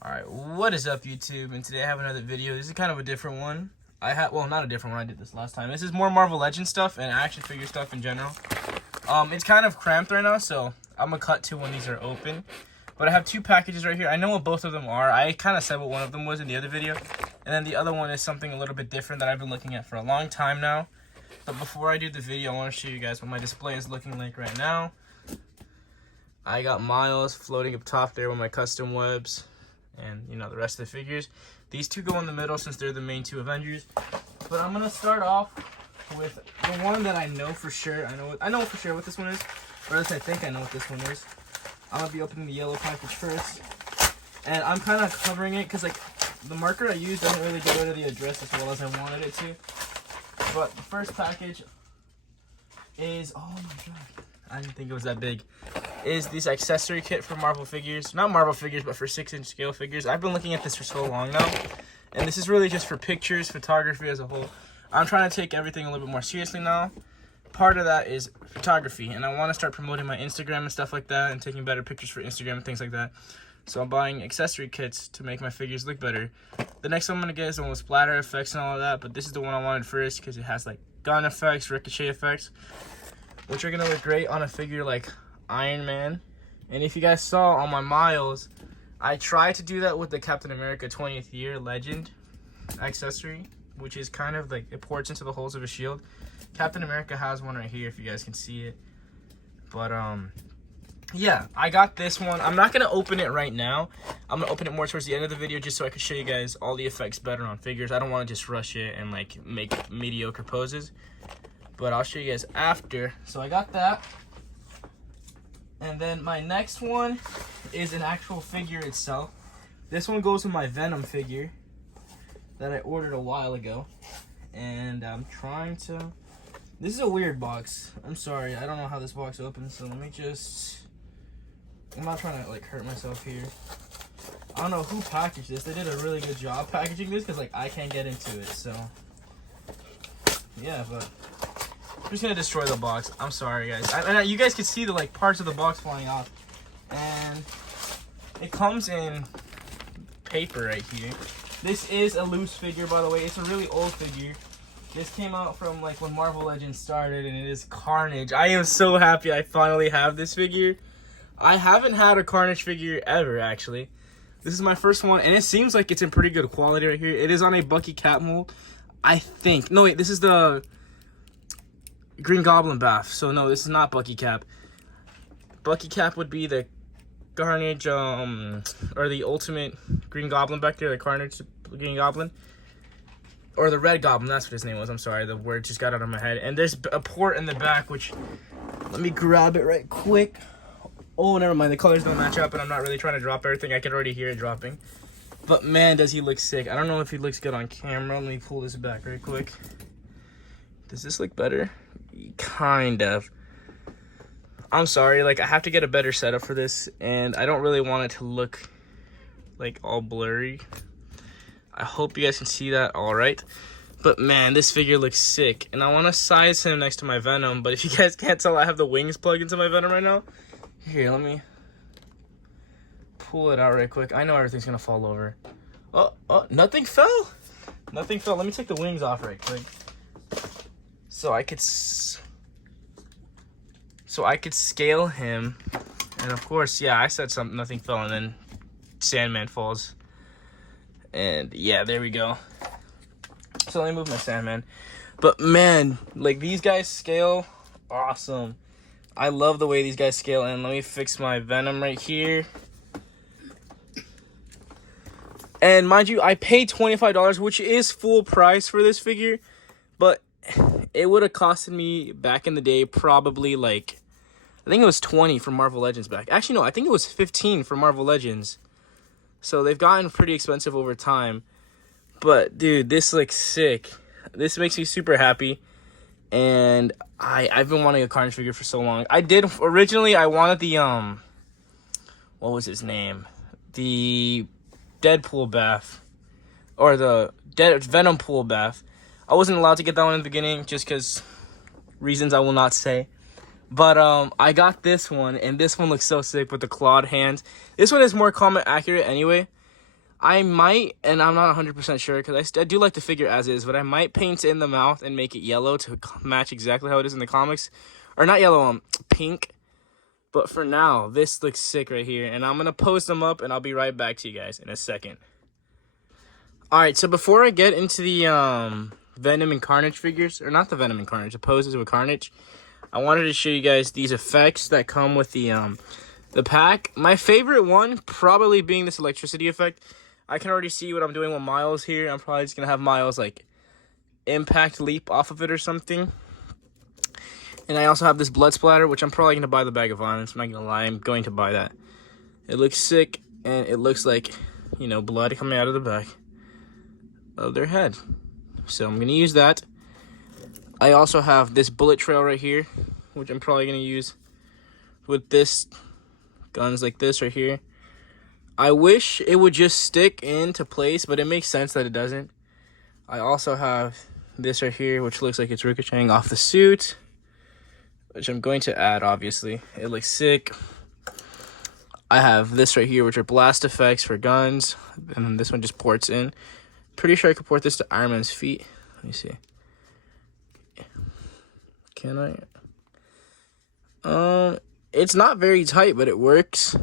Alright, what is up YouTube? And today I have another video. This is kind of a different one. Not a different one, I did this last time. This is more Marvel Legends stuff and action figure stuff in general. It's kind of cramped right now, so I'm gonna cut to when these are open. But I have two packages right here. I know what both of them are. I kind of said what one of them was in the other video. And then the other one is something a little bit different that I've been looking at for a long time now. But before I do the video, I want to show you guys what my display is looking like right now. I got Miles floating up top there with my custom webs. And, you know, the rest of the figures. These two go in the middle since they're the main two Avengers. But I'm going to start off with the one that I know for sure. I know for sure what this one is. Or at least I think I know what this one is. I'm going to be opening the yellow package first. And I'm kind of covering it because, like, the marker I used doesn't really get rid of the address as well as I wanted it to. But the first package is, oh my god, I didn't think it was that big, is this accessory kit for Marvel figures. Not Marvel figures, but for 6-inch scale figures. I've been looking at this for so long now. And this is really just for pictures, photography as a whole. I'm trying to take everything a little bit more seriously now. Part of that is photography. And I want to start promoting my Instagram and stuff like that. And taking better pictures for Instagram and things like that. So I'm buying accessory kits to make my figures look better. The next one I'm going to get is the one with splatter effects and all of that. But this is the one I wanted first because it has like gun effects, ricochet effects, which are going to look great on a figure like Iron Man. And if you guys saw on my Miles, I tried to do that with the Captain America 20th Year Legend accessory, which is kind of like, it ports into the holes of a shield. Captain America has one right here if you guys can see it. But yeah, I got this one. I'm not going to open it right now. I'm going to open it more towards the end of the video just so I can show you guys all the effects better on figures. I don't want to just rush it and like make mediocre poses. But I'll show you guys after. So I got that. And then my next one is an actual figure itself. This one goes with my Venom figure that I ordered a while ago. And I'm trying to... This is a weird box. I'm sorry. I don't know how this box opens. So let me just... I'm not trying to like hurt myself here. I don't know who packaged this. They did a really good job packaging this because like I can't get into it. So yeah, but I'm just gonna destroy the box. I'm sorry, guys. You guys can see the like parts of the box flying off, and it comes in paper right here. This is a loose figure, by the way. It's a really old figure. This came out from like when Marvel Legends started, and it is Carnage. I am so happy I finally have this figure. I haven't had a Carnage figure ever, actually. This is my first one, and it seems like it's in pretty good quality right here. It is on a Bucky Cap mold, I think. No, wait, this is the Green Goblin bath. So, no, this is not Bucky Cap. Bucky Cap would be the Carnage, or the Ultimate Green Goblin back there, the Carnage Green Goblin. Or the Red Goblin, that's what his name was. I'm sorry, the word just got out of my head. And there's a port in the back, which, let me grab it right quick. Oh, never mind. The colors don't match up, and I'm not really trying to drop everything. I can already hear it dropping. But, man, does he look sick. I don't know if he looks good on camera. Let me pull this back right quick. Does this look better? Kind of. I'm sorry. Like, I have to get a better setup for this, and I don't really want it to look, like, all blurry. I hope you guys can see that all right. But, man, this figure looks sick. And I want to size him next to my Venom, but if you guys can't tell, I have the wings plugged into my Venom right now. Here, let me pull it out right quick. I know everything's gonna fall over. Oh, nothing fell. Nothing fell. Let me take the wings off right quick, so I could scale him. And of course, yeah, I said something. Nothing fell, and then Sandman falls. And yeah, there we go. So let me move my Sandman. But man, like these guys scale awesome. I love the way these guys scale, and let me fix my Venom right here. And mind you, I paid $25, which is full price for this figure, but it would have costed me back in the day probably like, I think it was 20 for Marvel Legends back. Actually, no, I think it was 15 for Marvel Legends. So they've gotten pretty expensive over time. But dude, this looks sick. This makes me super happy. And I've been wanting a Carnage figure for so long. Originally I wanted the what was his name? The Deadpool bath. Or the Venom pool bath. I wasn't allowed to get that one in the beginning just because reasons I will not say. But I got this one, and this one looks so sick with the clawed hands. This one is more comic accurate anyway. I might, and I'm not 100% sure because I do like the figure as is, but I might paint in the mouth and make it yellow to match exactly how it is in the comics. Or not yellow, pink. But for now, this looks sick right here. And I'm going to post them up, and I'll be right back to you guys in a second. Alright, so before I get into the Venom and Carnage figures, or not the Venom and Carnage, the poses with Carnage, I wanted to show you guys these effects that come with the pack. My favorite one probably being this electricity effect. I can already see what I'm doing with Miles here. I'm probably just going to have Miles, like, impact leap off of it or something. And I also have this blood splatter, which I'm probably going to buy the bag of violence. I'm not going to lie, I'm going to buy that. It looks sick, and it looks like, you know, blood coming out of the back of their head. So I'm going to use that. I also have this bullet trail right here, which I'm probably going to use with this guns like this right here. I wish it would just stick into place, but it makes sense that it doesn't. I also have this right here, which looks like it's ricocheting off the suit, which I'm going to add, obviously. It looks sick. I have this right here, which are blast effects for guns, and then this one just ports in. Pretty sure I could port this to Iron Man's feet. Let me see. Can I? It's not very tight, but it works.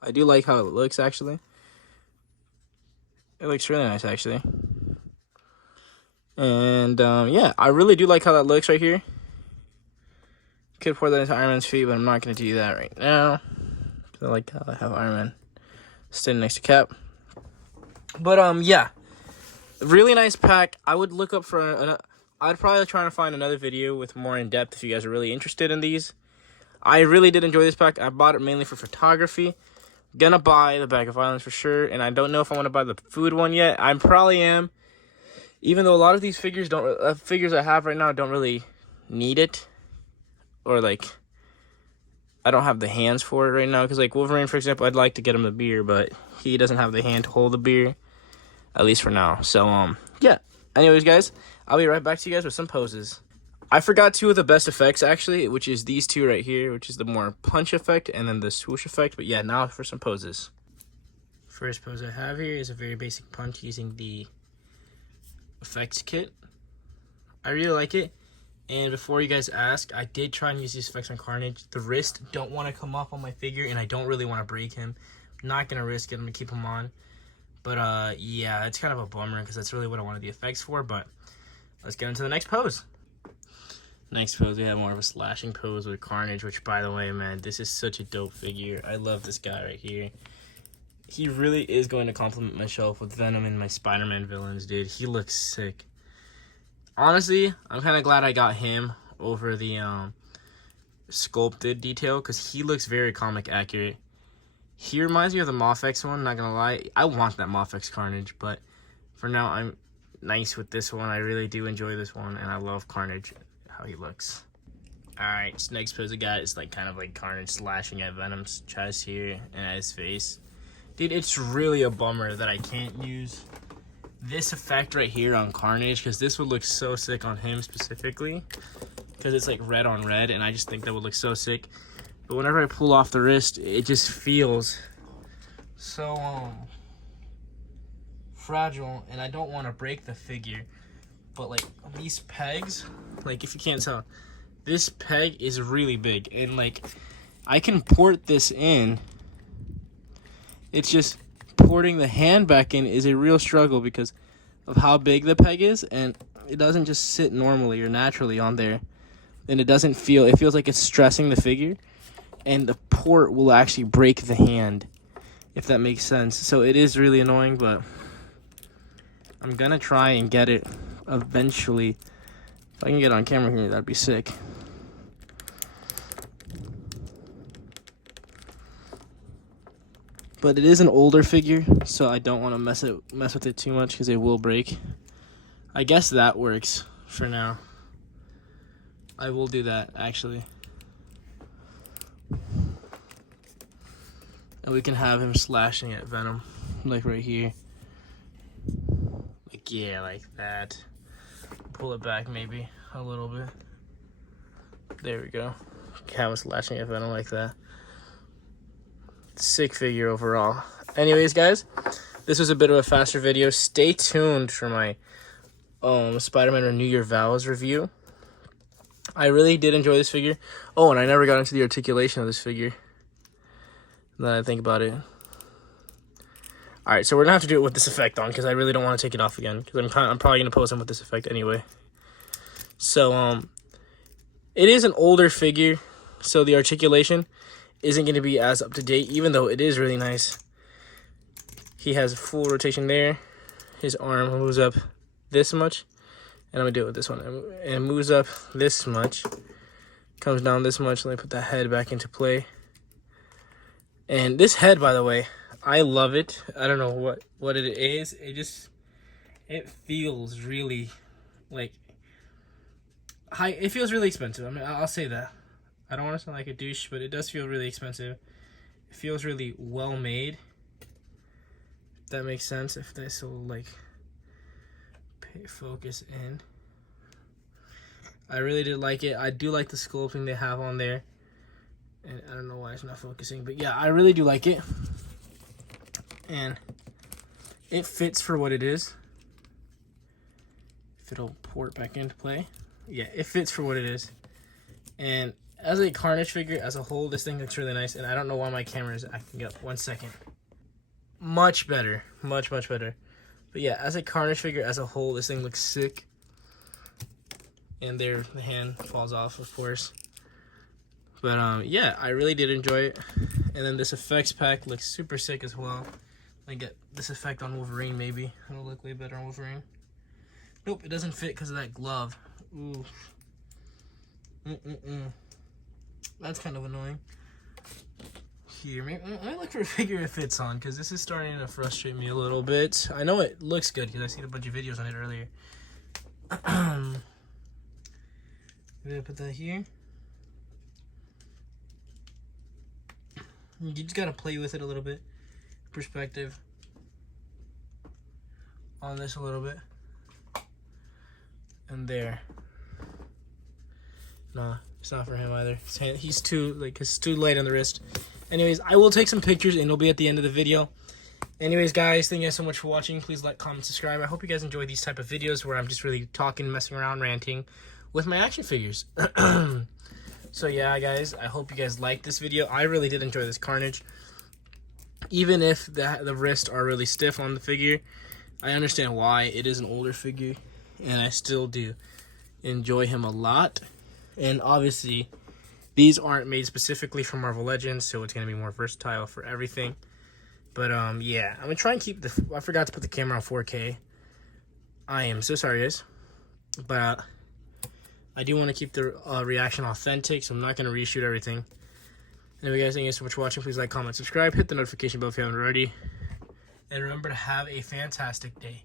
I do like how it looks, actually. It looks really nice, actually. And, yeah, I really do like how that looks right here. Could pour that into Iron Man's feet, but I'm not going to do that right now. I like how I have Iron Man standing next to Cap. But, yeah. Really nice pack. I would look up for... I'd probably try to find another video with more in-depth if you guys are really interested in these. I really did enjoy this pack. I bought it mainly for photography. Gonna buy the bag of violence for sure, and I don't know if I want to buy the food one yet. I probably am, even though a lot of these figures figures I have right now don't really need it, or like I don't have the hands for it right now. Because like Wolverine, for example, I'd like to get him the beer, but he doesn't have the hand to hold the beer, at least for now. So yeah. Anyways, guys, I'll be right back to you guys with some poses. I forgot two of the best effects, actually, which is these two right here, which is the more punch effect and then the swoosh effect. But yeah, now for some poses. First pose I have here is a very basic punch using the effects kit. I really like it. And before you guys ask, I did try and use these effects on Carnage. The wrist don't want to come off on my figure, and I don't really want to break him. I'm not going to risk it. I'm going to keep him on. But yeah, it's kind of a bummer because that's really what I wanted the effects for. But let's get into the next pose. Next pose, we have more of a slashing pose with Carnage, which, by the way, man, this is such a dope figure. I love this guy right here. He really is going to complement my shelf with Venom and my Spider-Man villains, dude. He looks sick. Honestly, I'm kind of glad I got him over the sculpted detail because he looks very comic accurate. He reminds me of the Mofex one, not going to lie. I want that Mofex Carnage, but for now, I'm nice with this one. I really do enjoy this one, and I love Carnage. How he looks. Alright, so next pose I got is like kind of like Carnage slashing at Venom's chest here and at his face. Dude, it's really a bummer that I can't use this effect right here on Carnage because this would look so sick on him specifically because it's like red on red and I just think that would look so sick. But whenever I pull off the wrist, it just feels so fragile and I don't want to break the figure. But like these pegs, like if you can't tell, this peg is really big and like I can port this in. It's just porting the hand back in is a real struggle because of how big the peg is, and it doesn't just sit normally or naturally on there. And it feels like it's stressing the figure, and the port will actually break the hand, if that makes sense. So it is really annoying, but I'm gonna try and get it eventually. If I can get on camera here, that'd be sick. But it is an older figure, so I don't want to mess with it too much because it will break. I guess that works for now. I will do that, actually. And we can have him slashing at Venom, like right here. Like, yeah, like that. Pull it back maybe a little bit. There we go. Cat was slashing at Venom like that. Sick figure overall. Anyways, guys, this was a bit of a faster video. Stay tuned for my Spider-Man Renew Your Vows review. I really did enjoy this figure. Oh, and I never got into the articulation of this figure. Now that I think about it. Alright, so we're going to have to do it with this effect on, because I really don't want to take it off again. Because I'm probably going to pose him with this effect anyway. So, it is an older figure, so the articulation isn't going to be as up to date, even though it is really nice. He has a full rotation there. His arm moves up this much. And I'm going to do it with this one. And it moves up this much. Comes down this much. Let me put that head back into play. And this head, by the way, I love it. I don't know what it is. It feels really, like, high. It feels really expensive. I mean, I'll say that. I don't want to sound like a douche, but it does feel really expensive. It feels really well made. If that makes sense. If this will, like, focus in. I really did like it. I do like the sculpting they have on there. And I don't know why it's not focusing, but yeah, I really do like it. And it fits for what it is. If it'll port back into play. Yeah, it fits for what it is. And as a Carnage figure as a whole, this thing looks really nice. And I don't know why my camera is acting up. 1 second. Much better. Much better. But yeah, as a Carnage figure as a whole, this thing looks sick. And there, the hand falls off, of course. But yeah, I really did enjoy it. And then this effects pack looks super sick as well. I get this effect on Wolverine, maybe. It'll look way better on Wolverine. Nope, it doesn't fit because of that glove. Ooh. That's kind of annoying. Here, maybe I look for a figure it fits on, because this is starting to frustrate me a little bit. I know it looks good because I've seen a bunch of videos on it earlier. I'm gonna put that here. You just gotta play with it a little bit. Perspective on this a little bit. And there. Nah, it's not for him either. He's too light on the wrist. Anyways, I will take some pictures and it'll be at the end of the video. Anyways, guys, thank you guys so much for watching. Please like, comment, subscribe. I hope you guys enjoy these type of videos where I'm just really talking, messing around, ranting with my action figures. So yeah, guys, I hope you guys liked this video. I really did enjoy this Carnage. Even if the wrists are really stiff on the figure, I understand why. It is an older figure, and I still do enjoy him a lot. And obviously, these aren't made specifically for Marvel Legends, so it's going to be more versatile for everything. But yeah, I'm going to try and keep I forgot to put the camera on 4K. I am so sorry, guys. But I do want to keep the reaction authentic, so I'm not going to reshoot everything. Anyway, guys, thank you so much for watching. Please like, comment, subscribe, hit the notification bell if you haven't already. And remember to have a fantastic day.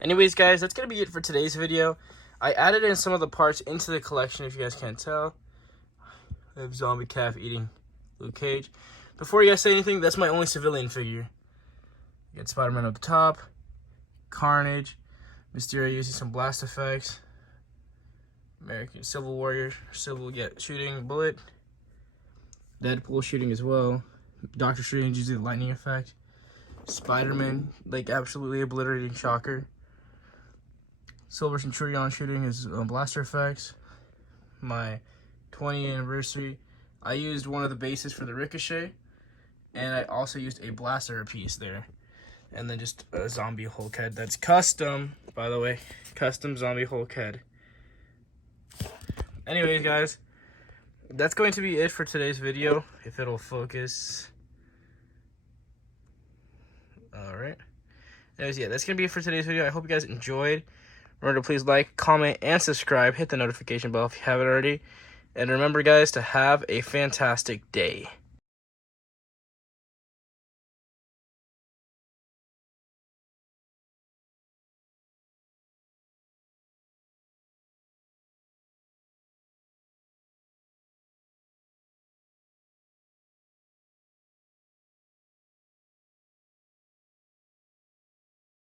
Anyways, guys, that's going to be it for today's video. I added in some of the parts into the collection, if you guys can't tell. I have Zombie Calf eating Luke Cage. Before you guys say anything, that's my only civilian figure. You got Spider-Man up the top, Carnage, Mysterio using some blast effects, American Civil Warrior, shooting bullet, Deadpool shooting as well, Doctor Strange using the lightning effect, Spider-Man, like, absolutely obliterating Shocker, Silver Centurion shooting his blaster effects. My 20th anniversary, I used one of the bases for the Ricochet, and I also used a blaster piece there. And then just a zombie Hulk head that's custom, by the way. Custom zombie Hulk head. Anyways, guys, that's going to be it for today's video, if it'll focus. Alright. Anyways, yeah, that's going to be it for today's video. I hope you guys enjoyed. Remember to please like, comment, and subscribe. Hit the notification bell if you haven't already. And remember, guys, to have a fantastic day.